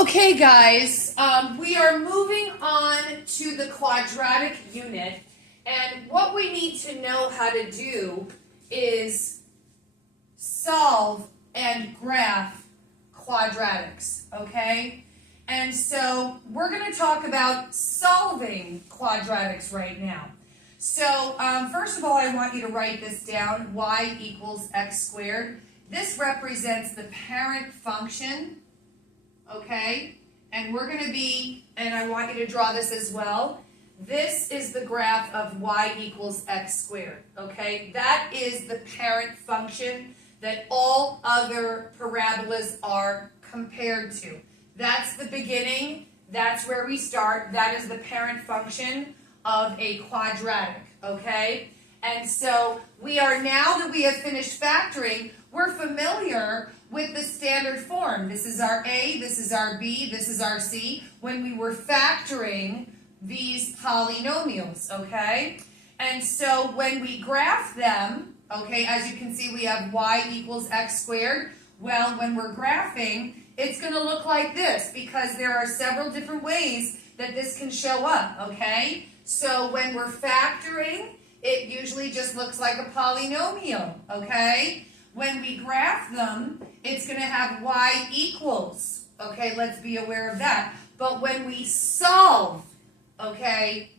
Okay, guys, we are moving on to the quadratic unit, and what we need to know how to do is solve and graph quadratics, okay? And so we're going to talk about solving quadratics right now. So first of all, I want you to write this down, y equals x squared. This represents the parent function. Okay, and we're going to be, and I want you to draw this as well. This is the graph of y equals x squared, okay? That is the parent function that all other parabolas are compared to. That's the beginning, that's where we start. That is the parent function of a quadratic, okay? And so we are, now that we have finished factoring, we're familiar with the standard form. This is our A, this is our B, this is our C, when we were factoring these polynomials, okay? And so when we graph them, okay, as you can see we have y equals x squared. Well, when we're graphing, it's going to look like this because there are several different ways that this can show up, okay? So when we're factoring, it usually just looks like a polynomial, okay? When we graph them, it's going to have y equals. Okay, let's be aware of that. But when we solve, okay,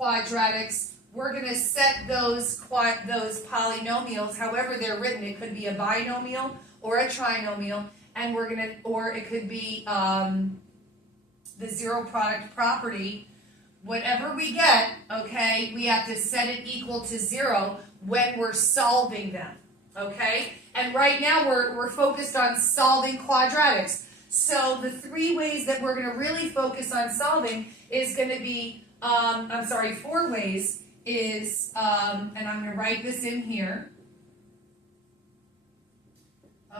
quadratics, we're going to set those polynomials, however they're written. It could be a binomial or a trinomial, and we're going to, or it could be the zero product property. Whatever we get, okay, we have to set it equal to 0 when we're solving them. Okay, and right now we're focused on solving quadratics. So the three ways that we're going to really focus on solving is going to be, 4 ways is, and I'm going to write this in here.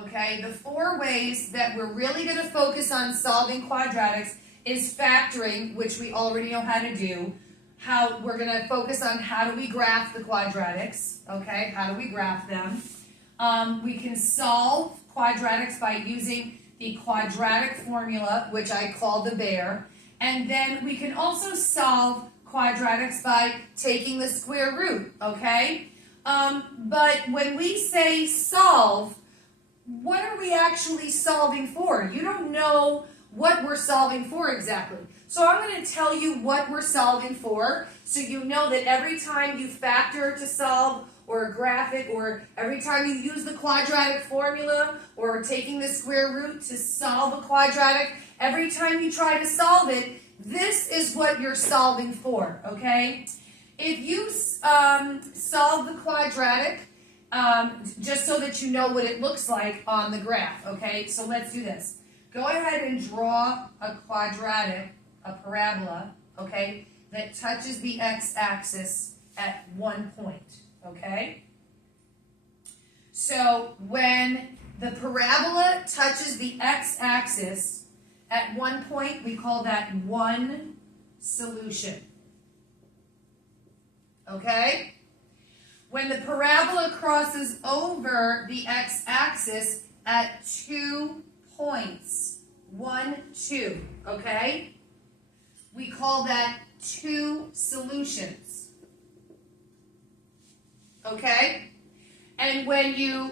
Okay, the 4 ways that we're really going to focus on solving quadratics is factoring, which we already know how to do. How we're going to focus on how do we graph the quadratics, okay, how do we graph them. We can solve quadratics by using the quadratic formula, which I call the bear. And then we can also solve quadratics by taking the square root, okay? But when we say solve, what are we actually solving for? You don't know what we're solving for exactly. So I'm going to tell you what we're solving for, so you know that every time you factor to solve or graph it, or every time you use the quadratic formula or taking the square root to solve a quadratic, every time you try to solve it, this is what you're solving for, okay? If you solve the quadratic, just so that you know what it looks like on the graph, okay? So let's do this. Go ahead and draw a quadratic, a parabola, okay, that touches the x-axis at one point. Okay? So when the parabola touches the x-axis at one point, we call that one solution. Okay? When the parabola crosses over the x-axis at 2 points, 1, 2, okay? We call that 2 solutions. Okay? And when you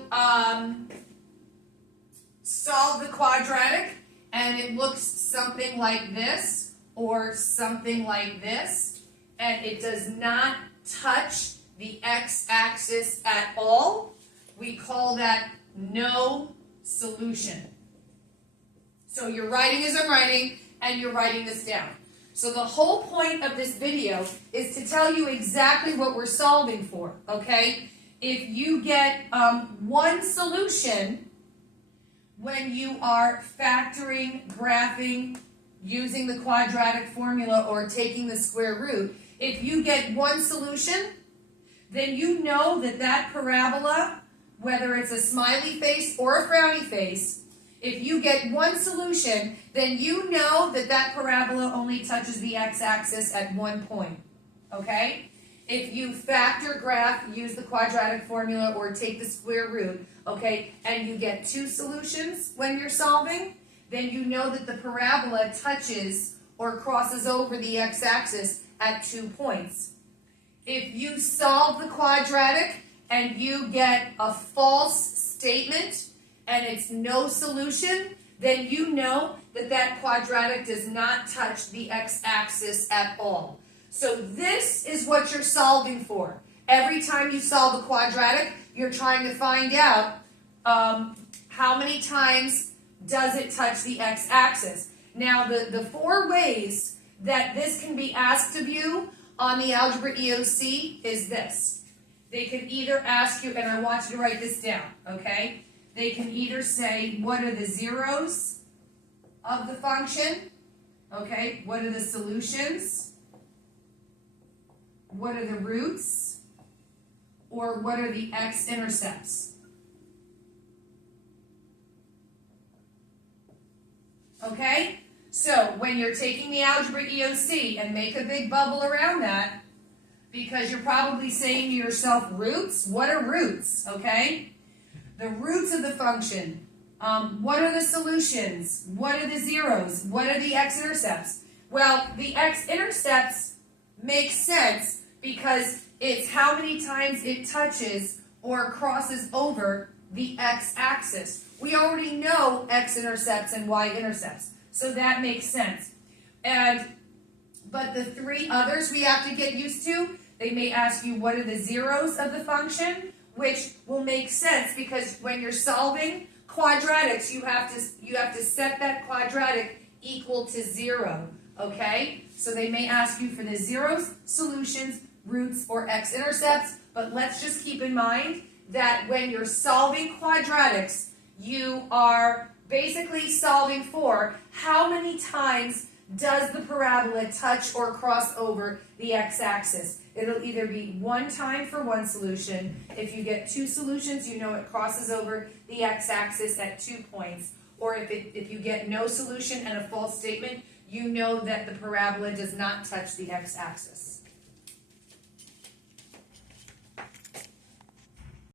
solve the quadratic and it looks something like this or something like this, and it does not touch the x-axis at all, we call that no solution. So you're writing as I'm writing, and you're writing this down. So the whole point of this video is to tell you exactly what we're solving for, okay? If you get one solution when you are factoring, graphing, using the quadratic formula, or taking the square root, if you get one solution, then you know that that parabola, whether it's a smiley face or a frowny face, if you get one solution, then you know that that parabola only touches the x-axis at one point, okay? If you factor, graph, use the quadratic formula, or take the square root, okay, and you get 2 solutions when you're solving, then you know that the parabola touches or crosses over the x-axis at 2 points. If you solve the quadratic and you get a false statement and it's no solution, then you know that that quadratic does not touch the x-axis at all. So this is what you're solving for. Every time you solve a quadratic, you're trying to find out how many times does it touch the x-axis. Now, the 4 ways that this can be asked of you on the Algebra EOC is this. They can either ask you, and I want you to write this down, okay? They can either say, what are the zeros of the function? Okay, what are the solutions? What are the roots? Or what are the x-intercepts? Okay? So, when you're taking the Algebra EOC and make a big bubble around that, because you're probably saying to yourself, roots? What are roots? Okay? The roots of the function. What are the solutions? What are the zeros? What are the x-intercepts? Well, the x-intercepts make sense because it's how many times it touches or crosses over the x-axis. We already know x-intercepts and y-intercepts, so that makes sense. But the 3 others we have to get used to, they may ask you what are the zeros of the function, which will make sense because when you're solving quadratics, you have to set that quadratic equal to 0, okay? So they may ask you for the zeros, solutions, roots, or x-intercepts, but let's just keep in mind that when you're solving quadratics, you are basically solving for how many times does the parabola touch or cross over the x-axis. It'll either be 1 time for 1 solution. If you get 2 solutions, you know it crosses over the x-axis at 2 points. Or if you get no solution and a false statement, you know that the parabola does not touch the x-axis.